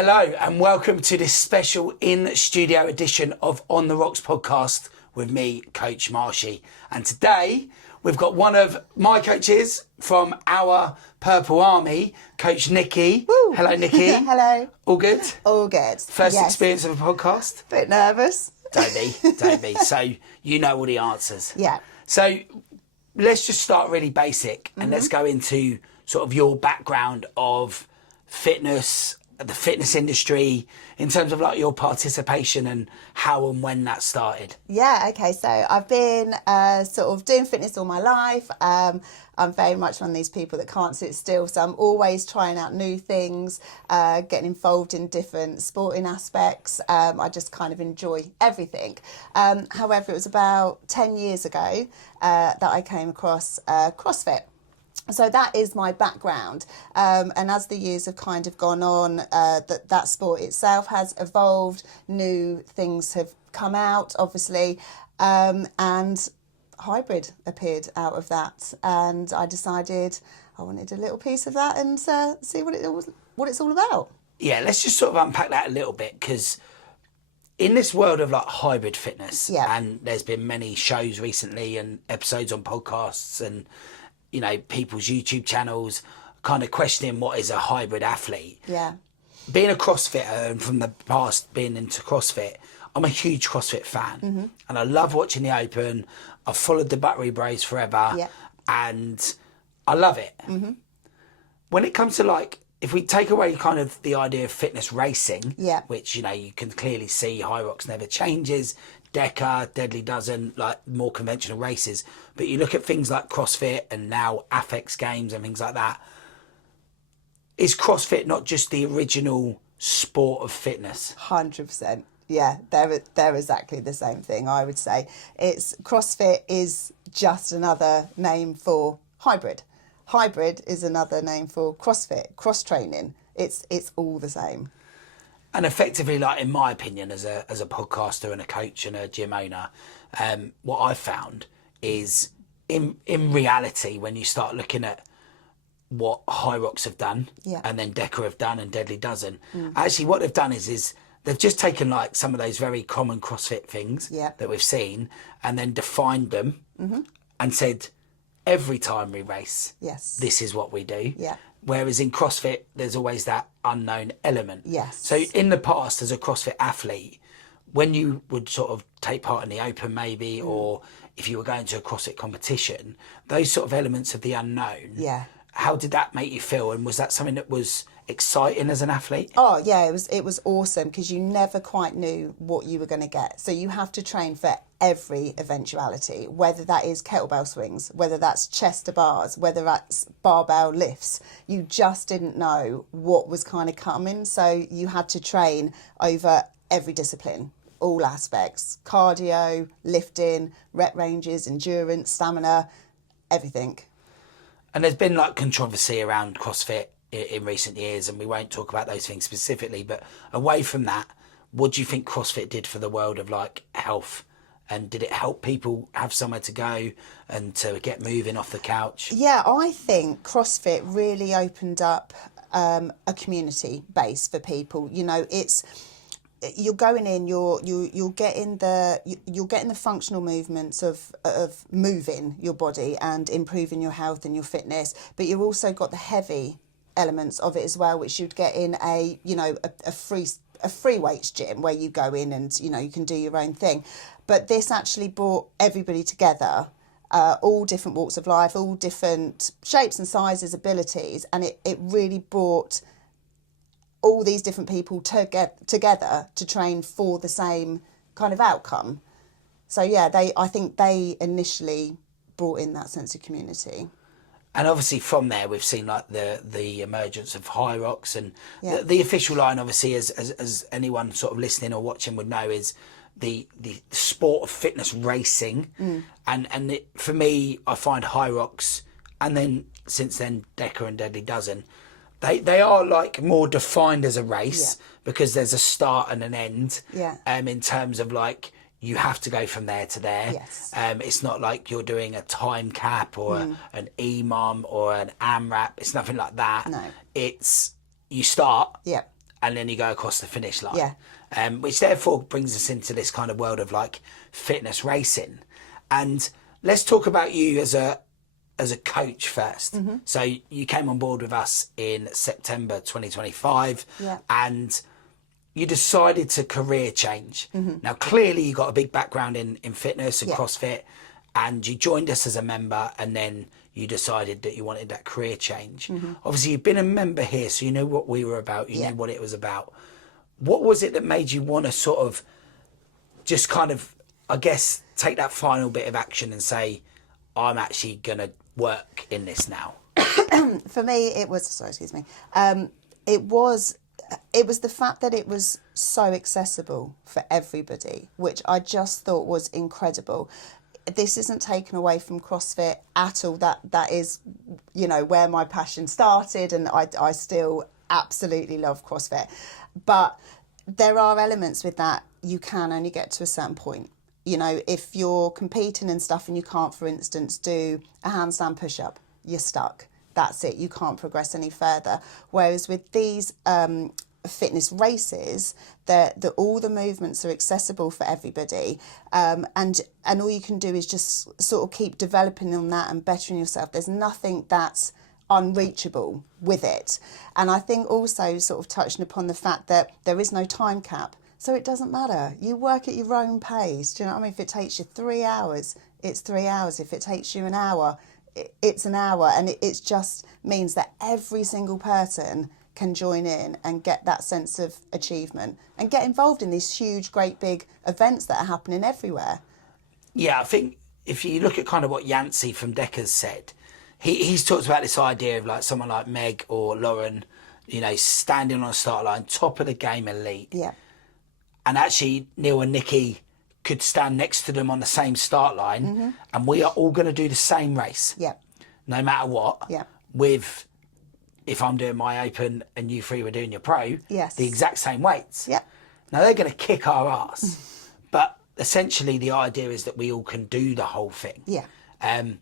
Hello and welcome to this special in-studio edition of On The Rocks podcast with me, Coach Marshy. And today we've got one of my coaches from our Purple Army, Coach Nikki. Woo. Hello, Nikki. Hello. All good? All good. First experience of a podcast? Bit nervous. Don't be. So you know all the answers. Yeah. So let's just start really basic and let's go into sort of your background of fitness, the fitness industry, in terms of like your participation and how and when that started. Yeah, okay. So I've been sort of doing fitness all my life. I'm very much one of these people that can't sit still. So I'm always trying out new things, getting involved in different sporting aspects. I just kind of enjoy everything. However, it was about 10 years ago that I came across CrossFit. So that is my background, and as the years have kind of gone on, that sport itself has evolved, new things have come out, obviously, and hybrid appeared out of that, and I decided I wanted a little piece of that and see what it's all about. Yeah, let's just sort of unpack that a little bit, because in this world of like hybrid fitness, and there's been many shows recently and episodes on podcasts and you know, people's YouTube channels kind of questioning what is a hybrid athlete. Yeah. Being a CrossFitter and from the past being into CrossFit, I'm a huge CrossFit fan and I love watching the Open. I've followed the Buttery Bros forever and I love it. When it comes to like, if we take away kind of the idea of fitness racing, which, you know, you can clearly see High Rocks never changes, Deca, Deadly doesn't, like more conventional races. But you look at things like CrossFit and now Affex Games and things like that. Is CrossFit not just the original sport of fitness? 100%. Yeah, they're exactly the same thing, I would say. CrossFit is just another name for hybrid. Hybrid is another name for CrossFit, cross training. It's all the same. And effectively, like in my opinion, as a podcaster and a coach and a gym owner, what I've found is in reality, when you start looking at what High Rocks have done and then Deca have done and Deadly doesn't, actually what they've done is they've just taken like some of those very common CrossFit things that we've seen and then defined them and said, every time we race, this is what we do. Yeah. Whereas in CrossFit, there's always that unknown element. Yes. So in the past, as a CrossFit athlete, when you would sort of take part in the Open maybe, or if you were going to a CrossFit competition, those sort of elements of the unknown, how did that make you feel? And was that something that was exciting as an athlete? Oh yeah, it was awesome because you never quite knew what you were going to get. So you have to train for every eventuality, whether that is kettlebell swings, whether that's chest to bars, whether that's barbell lifts. You just didn't know what was kind of coming. So you had to train over every discipline, all aspects, cardio, lifting, rep ranges, endurance, stamina, everything. And there's been like controversy around CrossFit in recent years, and we won't talk about those things specifically, but away from that, what do you think CrossFit did for the world of like health? And did it help people have somewhere to go and to get moving off the couch? Yeah, I think CrossFit really opened up a community base for people. You know, you're going in, you're getting the functional movements of moving your body and improving your health and your fitness, but you've also got the heavy elements of it as well, which you'd get in a free weights gym where you go in and you know you can do your own thing. But this actually brought everybody together, all different walks of life, all different shapes and sizes, abilities, and it really brought all these different people together to train for the same kind of outcome. So yeah, I think they initially brought in that sense of community. And obviously from there we've seen like the emergence of High Rocks and the official line, obviously, as anyone sort of listening or watching would know, is the sport of fitness racing. And for me, I find High Rocks, and then since then Deca and Deadly doesn't, they are like more defined as a race because there's a start and an end. In terms of like you have to go from there to there. Yes. It's not like you're doing a time cap or an EMOM or an AMRAP. It's nothing like that. No. It's you start and then you go across the finish line. Yeah. Which therefore brings us into this kind of world of like fitness racing. And let's talk about you as a coach first. So you came on board with us in September 2025, and you decided to career change. Now, clearly you got a big background in fitness and CrossFit, and you joined us as a member, and then you decided that you wanted that career change. Obviously, you've been a member here, so you know what we were about, you knew what it was about. What was it that made you want to sort of just kind of, I guess, take that final bit of action and say, I'm actually going to work in this now? For me, it was, sorry, excuse me. It was the fact that it was so accessible for everybody, which I just thought was incredible. This isn't taken away from CrossFit at all. That is, you know, where my passion started, and I still absolutely love CrossFit. But there are elements with that you can only get to a certain point. You know, if you're competing and stuff and you can't, for instance, do a handstand push-up, you're stuck. That's it. You can't progress any further. Whereas with these fitness races, all the movements are accessible for everybody, and all you can do is just sort of keep developing on that and bettering yourself. There's nothing that's unreachable with it. And I think also sort of touching upon the fact that there is no time cap. So it doesn't matter. You work at your own pace. Do you know what I mean? If it takes you 3 hours, it's 3 hours. If it takes you an hour, it's an hour. And it just means that every single person can join in and get that sense of achievement and get involved in these huge, great big events that are happening everywhere. Yeah, I think if you look at kind of what Yancey from Decker's said, he's talked about this idea of like someone like Meg or Lauren, you know, standing on a start line, top of the game, elite. Yeah. And actually, Neil and Nikki could stand next to them on the same start line, and we are all going to do the same race. Yeah. No matter what. Yeah. With, if I'm doing my open and you three were doing your pro, Yes. the exact same weights. Yeah. Now, they're going to kick our ass. But essentially, the idea is that we all can do the whole thing. Yeah. And,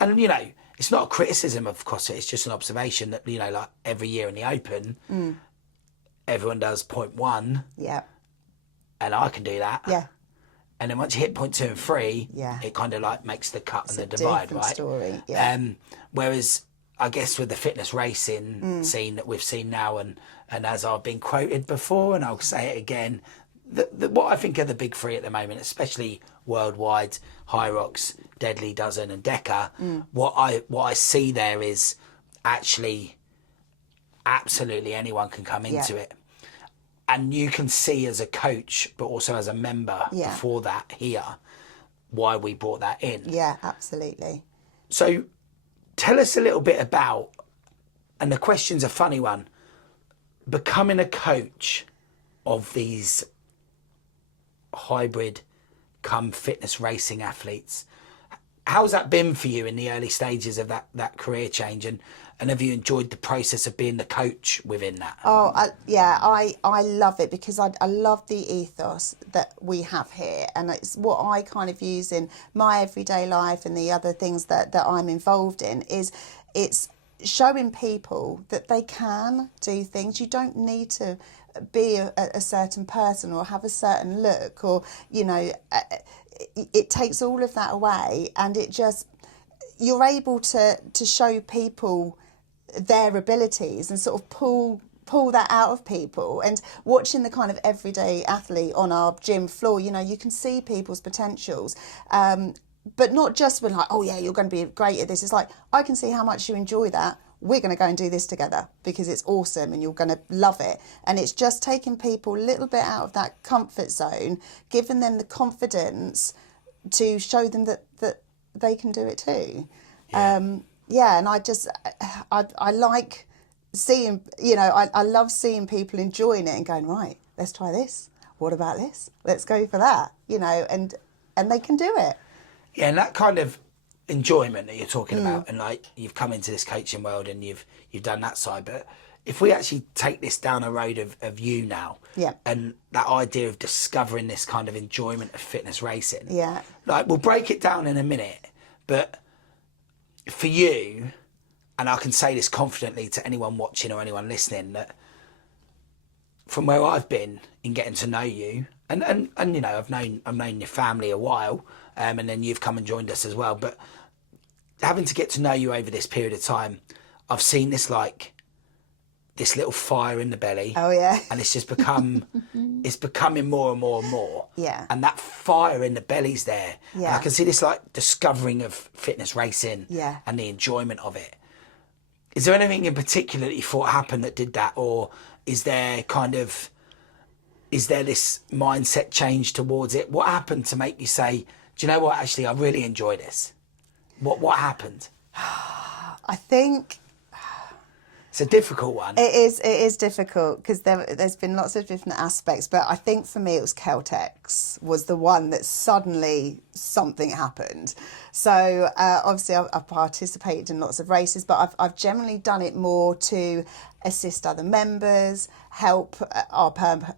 you know, it's not a criticism of CrossFit, it's just an observation that, you know, like every year in the open, everyone does 0.1. Yeah. And I can do that. Yeah. And then once you hit 0.2 and 3, Yeah. it kind of like makes the cut It's and the a divide, different right? story. Yeah. Whereas I guess with the fitness racing scene that we've seen now, and as I've been quoted before, and I'll say it again, what I think are the big three at the moment, especially worldwide, High Rocks, Deadly Dozen and Decker, what I see there is actually absolutely anyone can come into it. And you can see as a coach, but also as a member before that here, why we brought that in. Yeah, absolutely. So tell us a little bit about, and the question's a funny one, becoming a coach of these hybrid come fitness racing athletes. How's that been for you in the early stages of that career change, and have you enjoyed the process of being the coach within that? Oh, I love it because I love the ethos that we have here, and it's what I kind of use in my everyday life and the other things that I'm involved in. Is it's showing people that they can do things. You don't need to be a certain person or have a certain look, or, you know, it takes all of that away, and it just, you're able to show people their abilities and sort of pull that out of people. And watching the kind of everyday athlete on our gym floor, you know, you can see people's potentials, but not just when like, oh yeah, you're going to be great at this. It's like, I can see how much you enjoy that. We're going to go and do this together because it's awesome and you're going to love it. And it's just taking people a little bit out of that comfort zone, giving them the confidence to show them that they can do it too. And I like seeing, you know, I love seeing people enjoying it and going, right, let's try this. What about this? Let's go for that, you know, and they can do it. Yeah, and that kind of enjoyment that you're talking about, and like you've come into this coaching world and you've done that side, but if we actually take this down a road of you now, and that idea of discovering this kind of enjoyment of fitness racing, like we'll break it down in a minute, but for you, and I can say this confidently to anyone watching or anyone listening, that from where I've been in getting to know you, and you know, I've known your family a while, and then you've come and joined us as well. But having to get to know you over this period of time, I've seen this little fire in the belly. Oh yeah. And it's just it's becoming more and more and more. Yeah. And that fire in the belly's there. Yeah. And I can see this like discovering of fitness racing. Yeah. And the enjoyment of it. Is there anything in particular that you thought happened that did that, or is there this mindset change towards it? What happened to make you say, do you know what, actually I really enjoy this? What happened? I think it's a difficult one. It is difficult because there's been lots of different aspects, but I think for me it was Caltex was the one that suddenly something happened. So obviously I've participated in lots of races, but I've generally done it more to assist other members, help our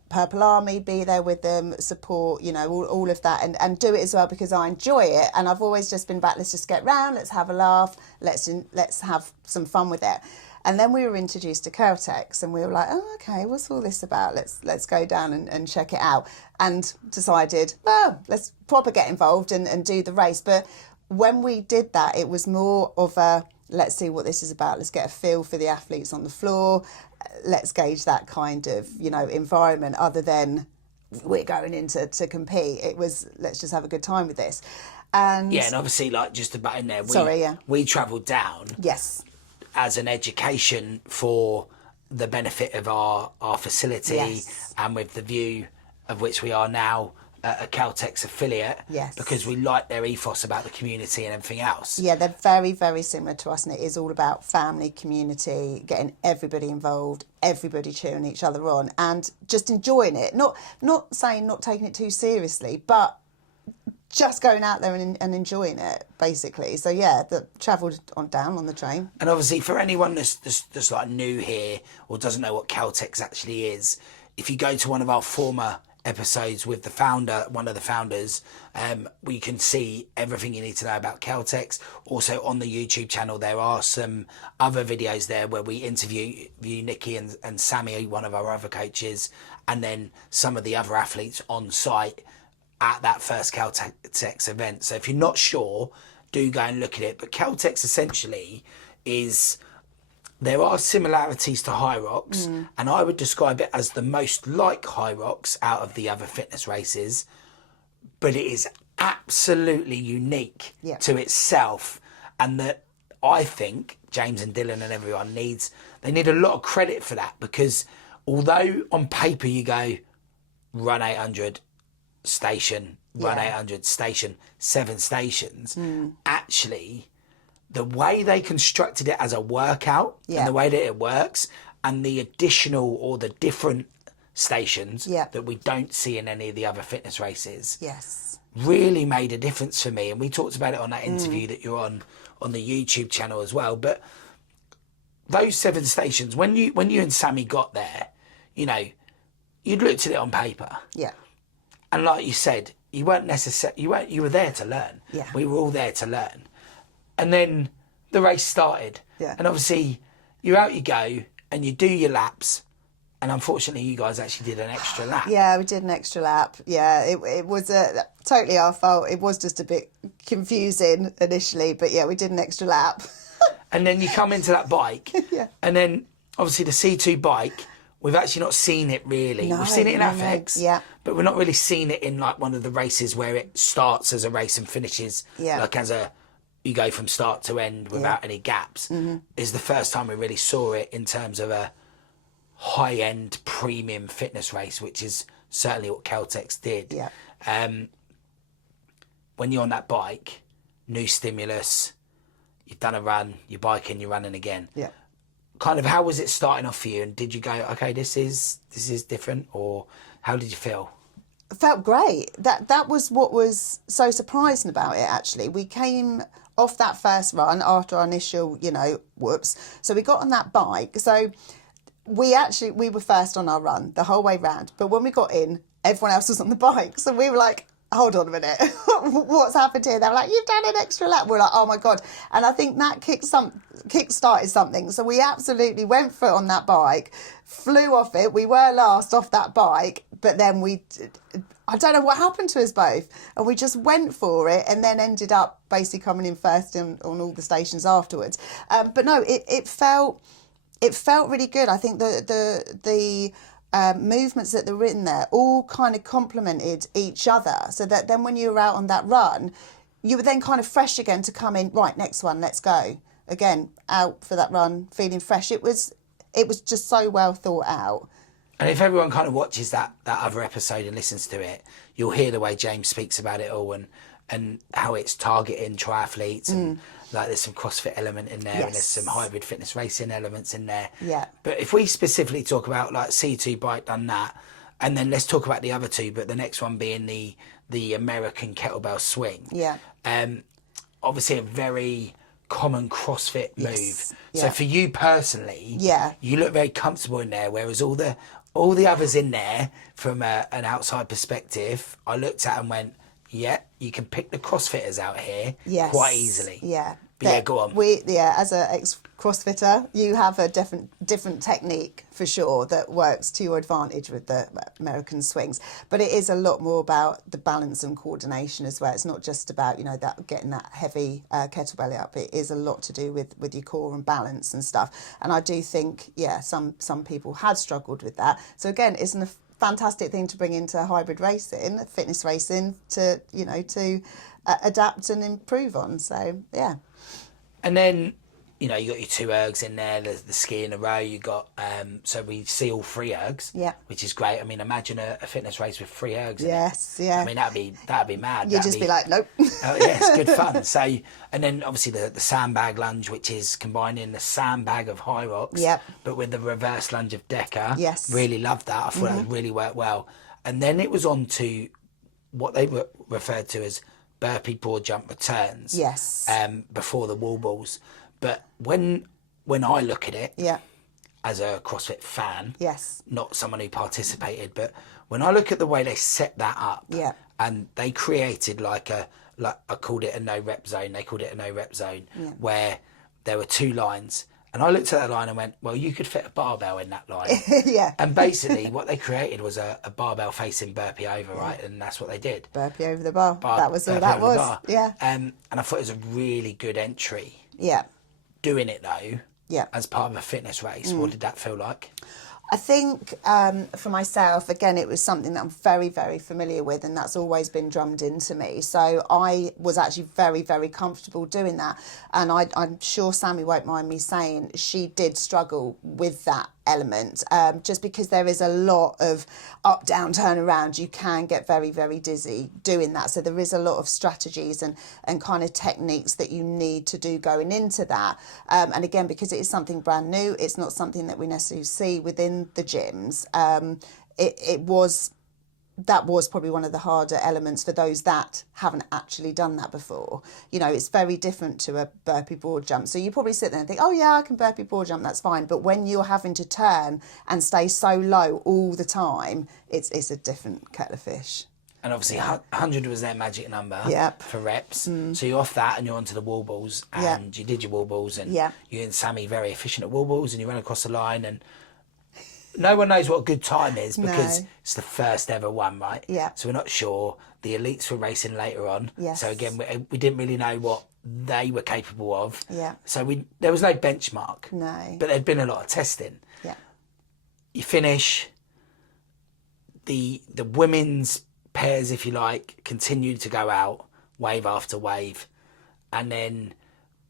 Purple Army, be there with them, support, you know, all of that, and do it as well because I enjoy it. And I've always just been back, let's just get round, let's have a laugh, let's have some fun with it. And then we were introduced to Caltex and we were like, oh, okay, what's all this about? Let's go down and check it out. And decided, well, let's proper get involved and do the race. But when we did that, it was more of a, let's see what this is about. Let's get a feel for the athletes on the floor. Let's gauge that kind of, you know, environment other than we're going in to compete. It was, let's just have a good time with this. And yeah, and obviously, like, just about in there, we travelled down. Yes. As an education for the benefit of our facility. Yes. And with the view of which we are now a Caltex affiliate. Yes. Because we like their ethos about the community and everything else. Yeah, they're very, very similar to us, and it is all about family, community, getting everybody involved, everybody cheering each other on and just enjoying it. Not saying not taking it too seriously, but just going out there and enjoying it, basically. So yeah, travelled down on the train. And obviously, for anyone that's like new here or doesn't know what Caltex actually is, if you go to one of our former episodes with one of the founders, we can see everything you need to know about Caltex. Also on the YouTube channel, there are some other videos there where we interview Nikki and Sammy, one of our other coaches, and then some of the other athletes on site at that first Caltex event. So if you're not sure, do go and look at it. But Caltex essentially is, there are similarities to High Rocks, and I would describe it as the most like High Rocks out of the other fitness races, but it is absolutely unique to itself, and that I think James and Dylan and everyone need a lot of credit for that, because although on paper you go run 800 station, run 800 station, 7 stations, actually the way they constructed it as a workout and the way that it works, and the additional or the different stations that we don't see in any of the other fitness races really made a difference for me. And we talked about it on that interview that you're on the YouTube channel as well. But those 7 stations, when you and Sammy got there, you know, you'd looked at it on paper. Yeah. And like you said, you weren't necessarily, you were there to learn. Yeah. We were all there to learn. And then the race started. Yeah. And obviously, you're out, you go, and you do your laps. And unfortunately, you guys actually did an extra lap. Yeah, we did an extra lap. Yeah, it was totally our fault. It was just a bit confusing initially, but yeah, we did an extra lap. And then you come into that bike. And then, obviously, the C2 bike, we've actually not seen it really. No, we've seen it in Affix, but we're not really seeing it in like one of the races where it starts as a race and finishes like as you go from start to end without any gaps. Is the first time we really saw it in terms of a high-end premium fitness race, which is certainly what Caltex did. When you're on that bike, new stimulus, you've done a run, you're biking, you're running again. Kind of, how was it starting off for you, and did you go, okay, this is different, or how did you feel? It felt great. That was what was so surprising about it, actually. We came off that first run after our initial, whoops. So we got on that bike. So we were first on our run the whole way round. But when we got in, everyone else was on the bike. So we were like, hold on a minute, what's happened here? They're like, you've done an extra lap. We're like, oh my God. And I think that kick-started something. So we absolutely went for it on that bike, flew off it. We were last off that bike, but then I don't know what happened to us both. And we just went for it and then ended up basically coming in first on all the stations afterwards. But no, it felt really good. I think the movements that were in there all kind of complemented each other, so that then when you were out on that run, you were then kind of fresh again to come in, right, next one, let's go again, out for that run, feeling fresh. It was just so well thought out. And if everyone kind of watches that other episode and listens to it, you'll hear the way James speaks about it all, and how it's targeting triathletes, and like there's some CrossFit element in there, and there's some hybrid fitness racing elements in there. Yeah. But if we specifically talk about like C2 bike done that, and then let's talk about the other two, but the next one being the American kettlebell swing. Yeah. Obviously a very common CrossFit move. Yes. So for you personally, you look very comfortable in there, whereas all the others in there, from an outside perspective, I looked at and went, yeah, you can pick the CrossFitters out here quite easily. Yeah. But yeah, go on. As an ex-CrossFitter, you have a different technique for sure that works to your advantage with the American swings. But it is a lot more about the balance and coordination as well. It's not just about, that getting that heavy kettlebell up. It is a lot to do with your core and balance and stuff. And I do think, some people had struggled with that. So again, it's a fantastic thing to bring into hybrid racing, fitness racing, to adapt and improve on. So yeah. And then, you got your two ergs in there, the ski in a row. You got, so we see all three ergs, which is great. I mean, imagine a fitness race with three ergs in it. I mean, that'd be mad. You'd just be like, nope. Oh, yeah, it's good fun. So, and then obviously the sandbag lunge, which is combining the sandbag of high rocks, but with the reverse lunge of Decker. Yes. Really loved that. I thought that would really work well. And then it was on to what they referred to as burpee board jump returns. Yes. Before the wall balls. But when I look at it, as a CrossFit fan, not someone who participated, but when I look at the way they set that up, and they created I called it a no rep zone. They called it a no rep zone, where there were two lines. And I looked at that line and went, well, you could fit a barbell in that line. And basically what they created was a barbell facing burpee over, right? And that's what they did. Burpee over the bar. That was all that was. Yeah. And I thought it was a really good entry. Yeah. Doing it though, as part of a fitness race, what did that feel like? I think for myself, again, it was something that I'm very, very familiar with, and that's always been drummed into me. So I was actually very, very comfortable doing that. And I'm sure Sammy won't mind me saying she did struggle with that element, just because there is a lot of up, down, turn around. You can get very, very dizzy doing that. So there is a lot of strategies and kind of techniques that you need to do going into that. And again, because it is something brand new, it's not something that we necessarily see within the gyms. That was probably one of the harder elements for those that haven't actually done that before. It's very different to a burpee board jump. So you probably sit there and think, oh yeah, I can burpee board jump, that's fine. But when you're having to turn and stay so low all the time, it's a different kettle of fish. And obviously 100 was their magic number for reps. So you're off that and you're onto the wall balls, and you did your wall balls, and you and Sammy very efficient at wall balls, and you ran across the line, and no one knows what a good time is because it's the first ever one, right? Yeah. So we're not sure. The elites were racing later on. Yes. So again, we didn't really know what they were capable of. Yeah. So there was no benchmark. No. But there'd been a lot of testing. Yeah. You finish. The women's pairs, if you like, continued to go out wave after wave, and then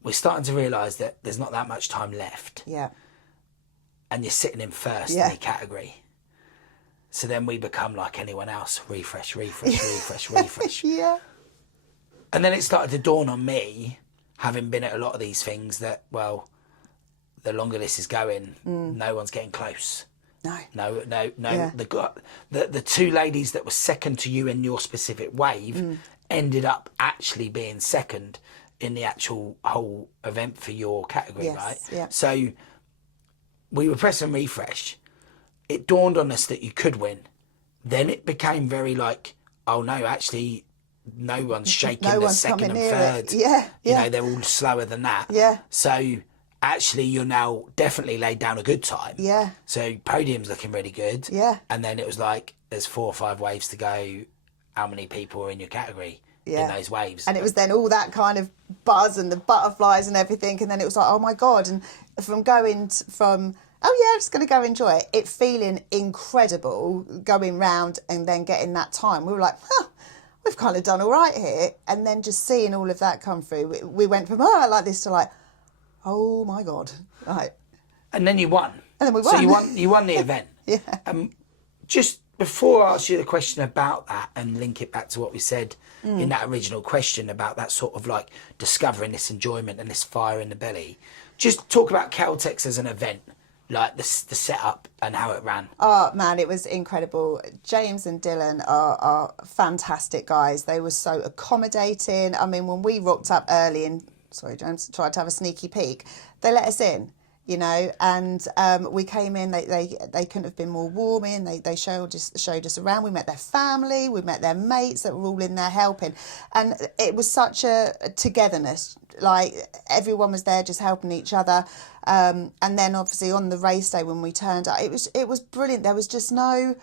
we're starting to realise that there's not that much time left. Yeah. And you're sitting in first in your category. So then we become like anyone else. Refresh. Yeah. And then it started to dawn on me, having been at a lot of these things, that, well, the longer this is going, no one's getting close. No. Yeah. The two ladies that were second to you in your specific wave ended up actually being second in the actual whole event for your category, right? Yeah. So we were pressing refresh. It dawned on us that you could win. Then it became very like, oh no, actually no one's shaking No the one's second coming and near third. it. Yeah, You yeah. know, they're all slower than that. Yeah. So actually, you're now definitely laid down a good time. Yeah. So podium's looking really good. Yeah. And then it was like, there's 4 or 5 waves to go. How many people are in your category in those waves? And it was then all that kind of buzz and the butterflies and everything. And then it was like, oh my God. And from oh yeah, I'm just going to go enjoy it feeling incredible, going round and then getting that time. We were like, we've kind of done all right here. And then just seeing all of that come through, we went from, like this to like, oh my God. Right. And then you won. And then we won. So you won the event. Yeah. Just before I ask you the question about that and link it back to what we said in that original question about that sort of like discovering this enjoyment and this fire in the belly, just talk about Caltex as an event, like the setup and how it ran. Oh man, it was incredible. James and Dylan are fantastic guys. They were so accommodating. I mean, when we rocked up early and, sorry James, tried to have a sneaky peek, they let us in. You know, and we came in. They couldn't have been more warming. They showed us around. We met their family. We met their mates that were all in there helping, and it was such a togetherness. Like everyone was there just helping each other. And then obviously on the race day when we turned up, it was brilliant. There was just no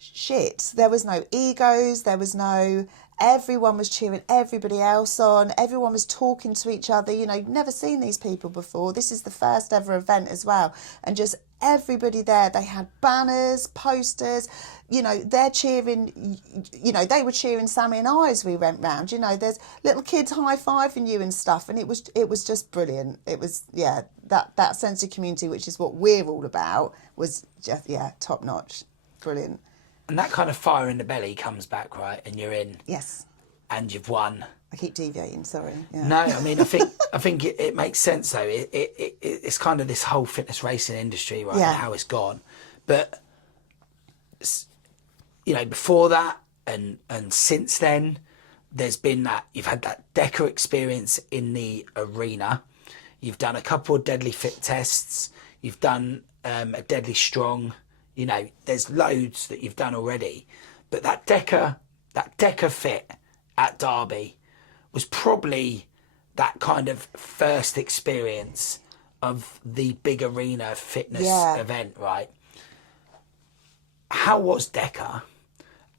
shit. There was no egos. There was no. Everyone was cheering everybody else on. Everyone was talking to each other. You know, never seen these people before. This is the first ever event as well. And just everybody there, they had banners, posters, you know, they're cheering, you know, they were cheering Sammy and I as we went round. You know, there's little kids high-fiving you and stuff. And it was just brilliant. It was, yeah, that sense of community, which is what we're all about, was just, yeah, top-notch. Brilliant. And that kind of fire in the belly comes back, right? And you're in. Yes. And you've won. I keep deviating, sorry. Yeah. No, I mean, I think it makes sense though. It's kind of this whole fitness racing industry, right? Yeah. And how it's gone. But, you know, before that and since then, there's been that, you've had that DECA experience in the arena. You've done a couple of deadly fit tests. You've done a deadly strong. You know, there's loads that you've done already, but that DECA fit at Derby was probably that kind of first experience of the big arena fitness event, right? How was DECA?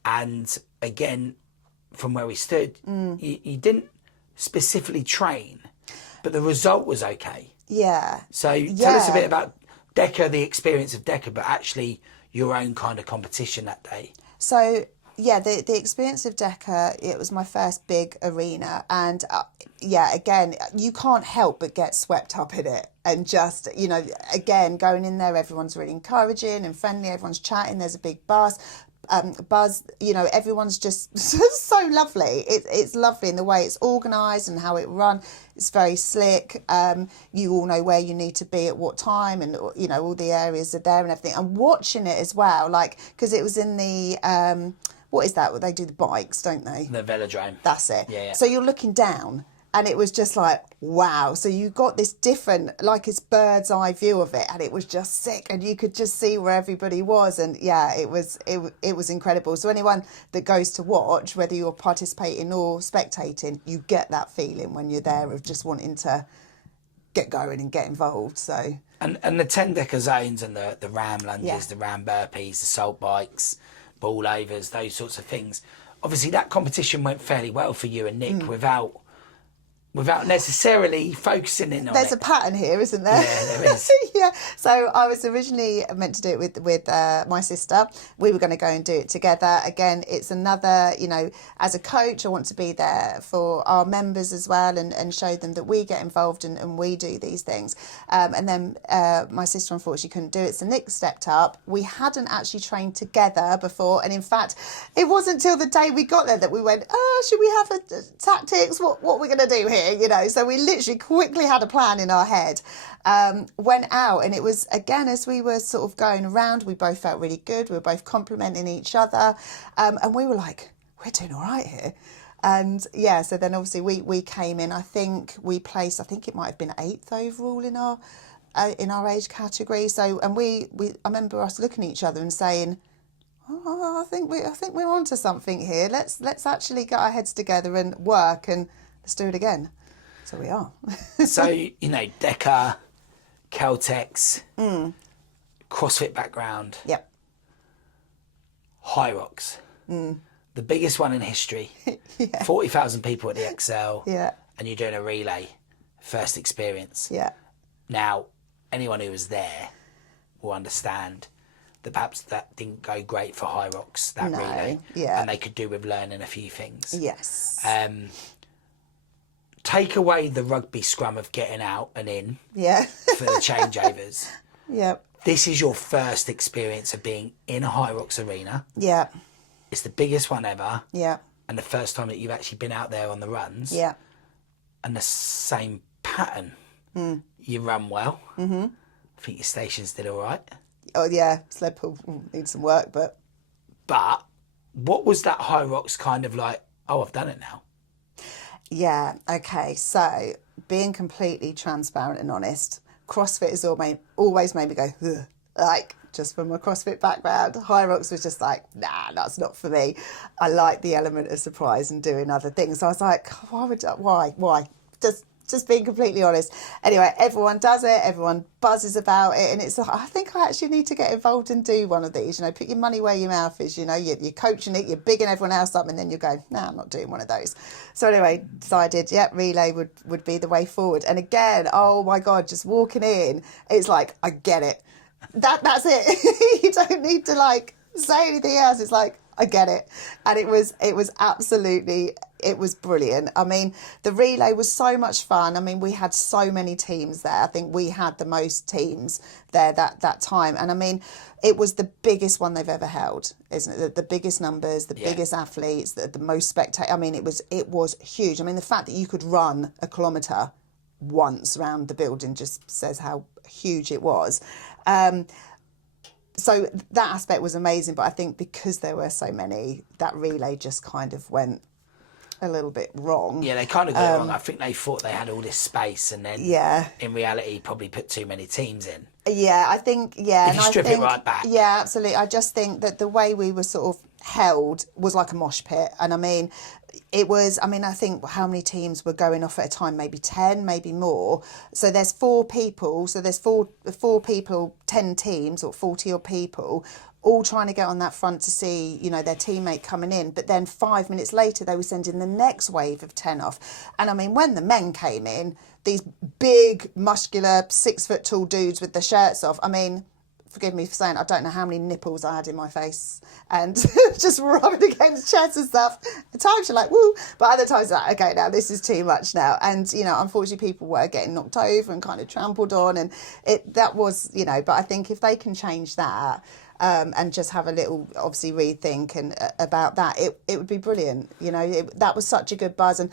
And again, from where we stood, you didn't specifically train, but the result was okay. Yeah. So tell us a bit about DECA, the experience of DECA, but actually your own kind of competition that day. So, yeah, the experience of DECA, it was my first big arena. And, again, you can't help but get swept up in it. And just, you know, again, going in there, everyone's really encouraging and friendly. Everyone's chatting. There's a big buzz, you know, everyone's just so lovely. It's lovely in the way it's organised and how it run. It's very slick. You all know where you need to be at what time, and you know all the areas are there and everything. And watching it as well, like because it was in the what is that? What they do the bikes, don't they? The velodrome. That's it. Yeah. So you're looking down. And it was just like, wow. So you got this different, like it's bird's eye view of it. And it was just sick. And you could just see where everybody was. And yeah, it was incredible. So anyone that goes to watch, whether you're participating or spectating, you get that feeling when you're there of just wanting to get going and get involved. So And the 10 DECA zones and the ram lunges, the ram burpees, the salt bikes, ball overs, those sorts of things. Obviously that competition went fairly well for you and Nick without necessarily focusing in on There's it. a pattern here, isn't there? Yeah, there is. Yeah. So I was originally meant to do it with my sister. We were going to go and do it together. Again, it's another, you know, as a coach, I want to be there for our members as well and show them that we get involved and we do these things. And then my sister unfortunately couldn't do it. So Nick stepped up. We hadn't actually trained together before. And in fact, it wasn't till the day we got there that we went, should we have tactics? What are we going to do here? You know, so we literally quickly had a plan in our head, went out, and it was, again, as we were sort of going around, we both felt really good. We were both complimenting each other, and we were like, we're doing all right here. And yeah, so then obviously we came in, I think we placed, I think it might have been 8th overall in our age category. So, and I remember us looking at each other and saying, oh, I think we're onto something here. Let's actually get our heads together and work, and let's do it again. So we are. So, DECA, Caltex, CrossFit background, Yep. High Rocks, the biggest one in history, 40,000 people at the XL, Yeah. and you're doing a relay, first experience. Yeah. Now, anyone who was there will understand that perhaps that didn't go great for High Rocks, that relay. Yeah. And they could do with learning a few things. Yes. Take away the rugby scrum of getting out and in Yeah. for the changeovers. Yep. This is your first experience of being in a High Rocks arena. Yeah. It's the biggest one ever. Yeah. And the first time that you've actually been out there on the runs. Yeah. And the same pattern. You run well. I think your stations did all right. Oh yeah, sled pull needs some work, but what was that High Rocks kind of like, oh, I've done it now? yeah, okay. So being completely transparent and honest, CrossFit has always made me go, ugh. Like, just from my CrossFit background, High Rocks was just like, nah, that's not for me. I like the element of surprise and doing other things. So I was like, why? Just being completely honest. Anyway, everyone does it. Everyone buzzes about it. And it's like, I think I actually need to get involved and do one of these. Put your money where your mouth is. You're coaching it. You're bigging everyone else up. And then you go, nah, I'm not doing one of those. So anyway, decided, relay would be the way forward. And again, oh my God, just walking in, it's like, I get it. That's it. You don't need to say anything else. It's like, I get it. And it was absolutely, it was brilliant. I mean, the relay was so much fun. I mean, we had so many teams there. I think we had the most teams there that time. And I mean, it was the biggest one they've ever held, isn't it? The biggest numbers, the biggest athletes, the most spectator. I mean, it was huge. I mean, the fact that you could run a kilometre once around the building just says how huge it was. So that aspect was amazing, but I think because there were so many, that relay just kind of went a little bit wrong. Yeah, they kind of got it wrong. I think they thought they had all this space, and then in reality probably put too many teams in. Yeah, I think, yeah. If you strip it right back. Yeah, absolutely. I just think that the way we were sort of held was like a mosh pit. And I mean, I think how many teams were going off at a time? Maybe 10, maybe more. So there's 4 people. So there's four people, 10 teams or 40 odd people, all trying to get on that front to see, their teammate coming in. But then 5 minutes later, they were sending the next wave of 10 off. And I mean, when the men came in, these big, muscular, 6 foot tall dudes with their shirts off, I mean, forgive me for saying, I don't know how many nipples I had in my face and just rubbing against chests and stuff. At times you're like, woo, but other times you're like, okay, now this is too much now. And, unfortunately people were getting knocked over and kind of trampled on, and that was, but I think if they can change that, and just have a little, obviously, rethink and about that, it would be brilliant. That was such a good buzz. And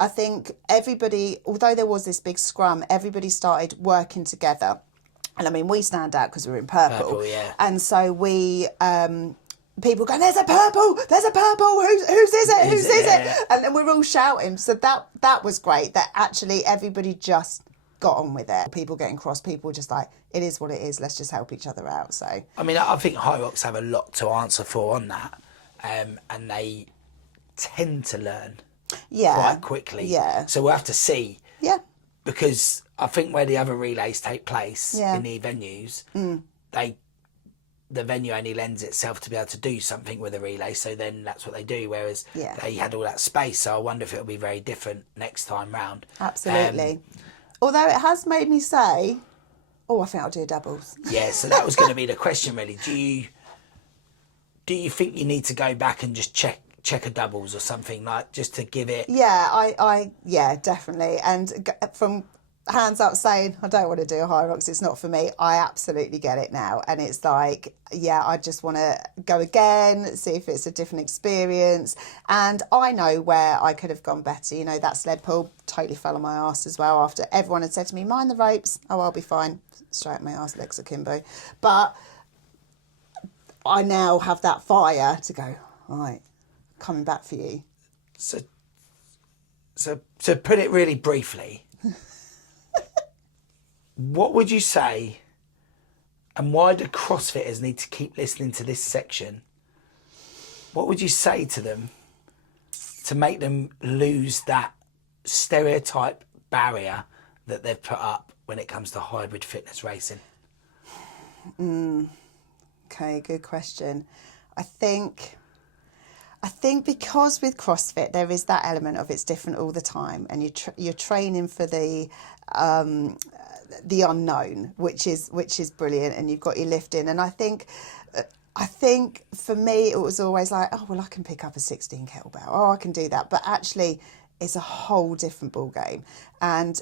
I think everybody, although there was this big scrum, everybody started working together. And I mean, we stand out because we're in purple. Yeah. And so we, people go, there's a purple, whose is it, whose is it? And then we're all shouting. So that was great, that actually everybody just got on with it. People getting cross, people just like, it is what it is, let's just help each other out. So I mean, I think High Rocks have a lot to answer for on that, and they tend to learn quite quickly. Yeah. So we'll have to see. Yeah. Because I think where the other relays take place in the venues, the venue only lends itself to be able to do something with a relay, so then that's what they do, whereas they had all that space. So I wonder if it'll be very different next time round. Absolutely. Although it has made me say, I think I'll do doubles. Yeah, so that was going to be the question really. Do you think you need to go back and just check a doubles or something, like just to give it? Yeah, yeah, definitely. And from hands up saying, I don't want to do a High Rocks, it's not for me, I absolutely get it now. And it's like, I just want to go again, see if it's a different experience. And I know where I could have gone better. That sled pull totally fell on my arse as well after everyone had said to me, mind the ropes, I'll be fine. Straight up my arse, legs akimbo. But I now have that fire to go, right, coming back for you. So to put it really briefly, what would you say, and why do CrossFitters need to keep listening to this section what would you say to them to make them lose that stereotype barrier that they've put up when it comes to hybrid fitness racing? Okay, good question. I think because with CrossFit there is that element of it's different all the time, and you're training for the unknown, which is brilliant, and you've got your lifting. And I think for me it was always like, oh well, I can pick up a 16 kettlebell, oh I can do that, but actually it's a whole different ball game. And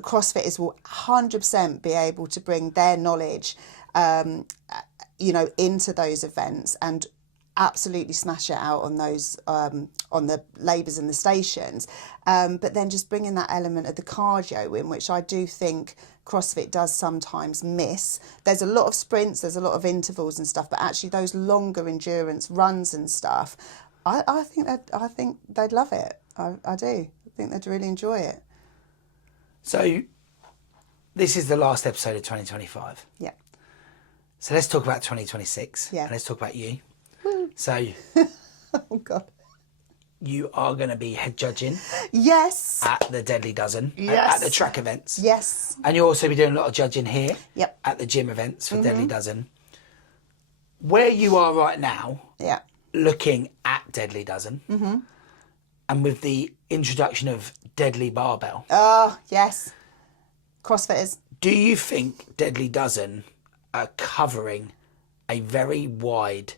CrossFitters will 100% be able to bring their knowledge into those events and absolutely smash it out on those on the labours and the stations, but then just bringing that element of the cardio in, which I do think CrossFit does sometimes miss. There's a lot of sprints, there's a lot of intervals and stuff, but actually those longer endurance runs and stuff, I think they'd love it. I do. I think they'd really enjoy it. So this is the last episode of 2025. Yeah. So let's talk about 2026. Yeah. And let's talk about you. Woo. So Oh God. you are going to be head judging. Yes. At the Deadly Dozen. Yes. At the track events. Yes. And you'll also be doing a lot of judging here. Yep. At the gym events for Deadly Dozen. Where you are right now, Yeah. looking at Deadly Dozen, and with the introduction of Deadly Barbell, Oh, yes. CrossFitters. do you think Deadly Dozen are covering a very wide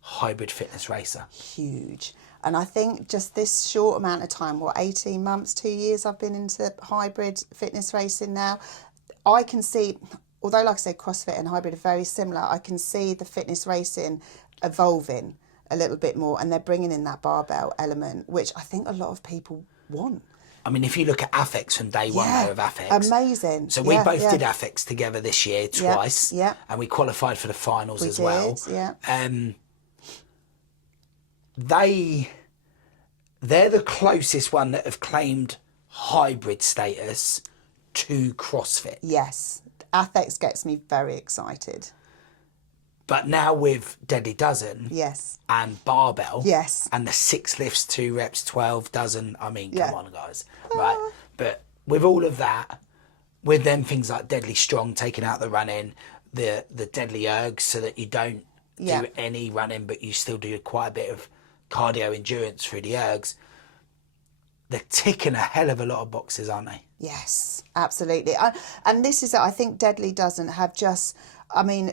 hybrid fitness racer? Huge. And I think just this short amount of time, 18 months, 2 years I've been into hybrid fitness racing now, I can see, although like I said, CrossFit and hybrid are very similar, I can see the fitness racing evolving a little bit more, and they're bringing in that barbell element, which I think a lot of people want. I mean, if you look at Affix from day one of Affix. Amazing. So we both did Affix together this year twice. Yeah. And we qualified for the finals as well. Yeah. They're the closest one that have claimed hybrid status to CrossFit. Yes. Affix gets me very excited. But now with Deadly Dozen Yes. and Barbell Yes. and the 6 lifts, 2 reps, 12 dozen, I mean, Yeah. come on, guys. Right. But with all of that, with them things like Deadly Strong, taking out the running, the Deadly Ergs, so that you don't do any running, but you still do quite a bit of cardio endurance through the ergs, they're ticking a hell of a lot of boxes, aren't they? Yes, absolutely. And this is it. I think Deadly doesn't have just, I mean,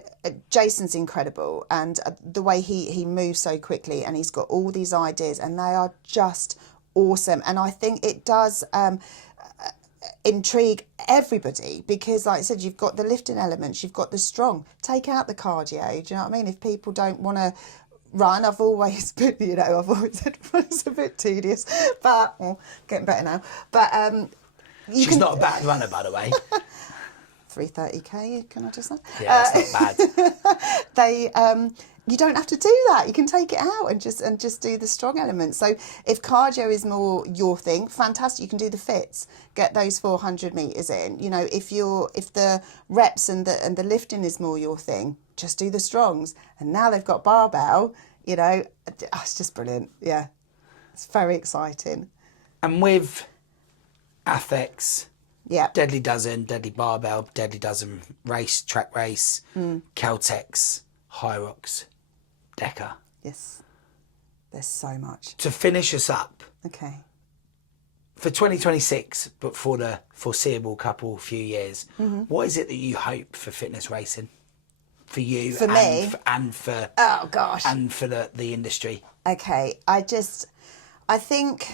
Jason's incredible, and the way he moves so quickly, and he's got all these ideas, and they are just awesome. And I think it does intrigue everybody, because like I said, you've got the lifting elements, you've got the strong, take out the cardio, do you know what I mean? If people don't want to run, I've always said it's a bit tedious, but getting better now. But she's not a bad runner, by the way. 330k, can I just say? Yeah, it's not bad. You don't have to do that. You can take it out and just do the strong elements. So if cardio is more your thing, fantastic. You can do the fits, get those 400 meters in. You know, if the reps and the lifting is more your thing, just do the strongs. And now they've got barbell. You know, it's just brilliant. Yeah, it's very exciting. And with Affix, yeah, Deadly Dozen, Deadly Barbell, Deadly Dozen race, track race, Caltex, Hyrox, Deca. Yes, there's so much. To finish us up, okay, for 2026, but for the foreseeable few years, what is it that you hope for fitness racing? For you, for me, and for oh gosh, and for the industry. Okay, I think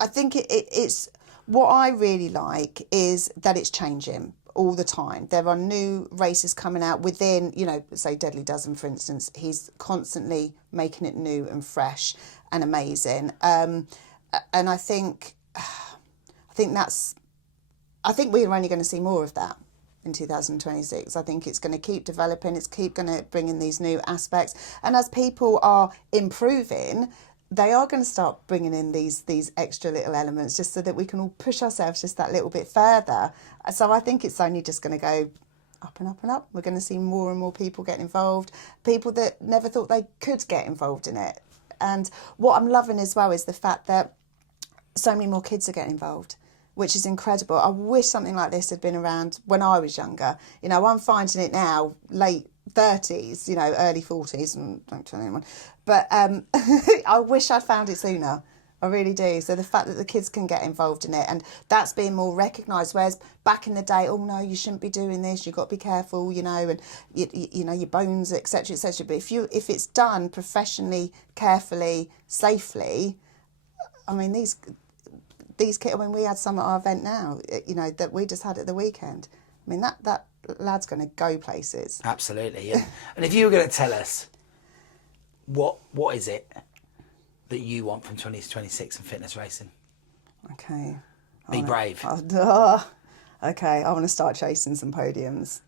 it's what I really like is that it's changing all the time. There are new races coming out within, you know, say Deadly Dozen, for instance. He's constantly making it new and fresh and amazing. And I think we're only going to see more of that in 2026. I think it's going to keep developing, it's keep going to bring in these new aspects, and as people are improving, they are going to start bringing in these extra little elements, just so that we can all push ourselves just that little bit further. So I think it's only just going to go up and up and up. We're going to see more and more people getting involved, people that never thought they could get involved in it. And what I'm loving as well is the fact that so many more kids are getting involved, which is incredible. I wish something like this had been around when I was younger. You know, I'm finding it now, late 30s, you know, early 40s, and don't tell anyone. But I wish I'd found it sooner. I really do. So the fact that the kids can get involved in it, and that's being more recognised, whereas back in the day, oh no, you shouldn't be doing this, you've got to be careful, you know, and you know, your bones, etc., etc. But if it's done professionally, carefully, safely, I mean, these kids, I mean, we had some at our event now, you know, that we just had at the weekend. I mean, that lad's going to go places. Absolutely. And if you were going to tell us, what is it that you want from 2026 in fitness racing? Okay. Be brave. Okay, I want to start chasing some podiums.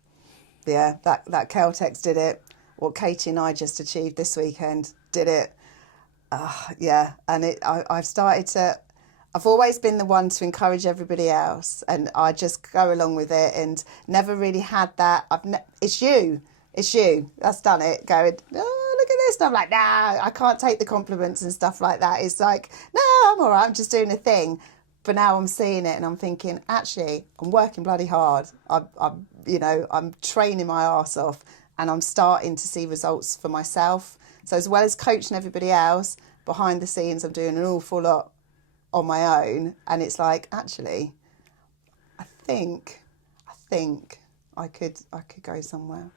Yeah, that Caltex did it. What Katie and I just achieved this weekend did it. Yeah, and I've always been the one to encourage everybody else, and I just go along with it, and never really had that. It's you that's done it. Going, oh, look at this, and I'm like, nah, I can't take the compliments and stuff like that. It's like, no, I'm all right. I'm just doing a thing. But now I'm seeing it, and I'm thinking, actually, I'm working bloody hard. I'm training my arse off, and I'm starting to see results for myself. So as well as coaching everybody else, behind the scenes, I'm doing an awful lot on my own, and it's like, actually, I think I could go somewhere.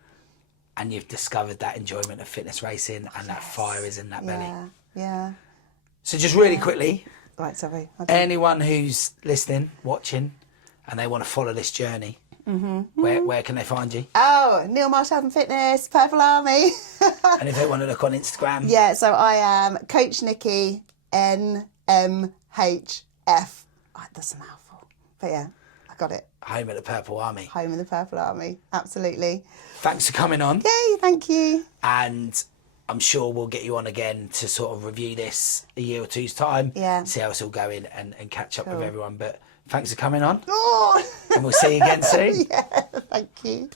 And you've discovered that enjoyment of fitness racing, and that fire is in that belly. Yeah. So just really quickly, right, sorry. Anyone who's listening, watching, and they want to follow this journey, where can they find you? Oh, Neil Marsh Health and Fitness, Purple Army. And if they want to look on Instagram? Yeah, so I am Coach Nikki NMHF. That's a mouthful. But yeah, I got it. Home of the Purple Army. Home of the Purple Army, absolutely. Thanks for coming on. Yay, thank you. And I'm sure we'll get you on again to sort of review this a year or two's time. Yeah. See how it's all going and catch up with everyone. But thanks for coming on. Oh. And we'll see you again soon. Yeah, thank you.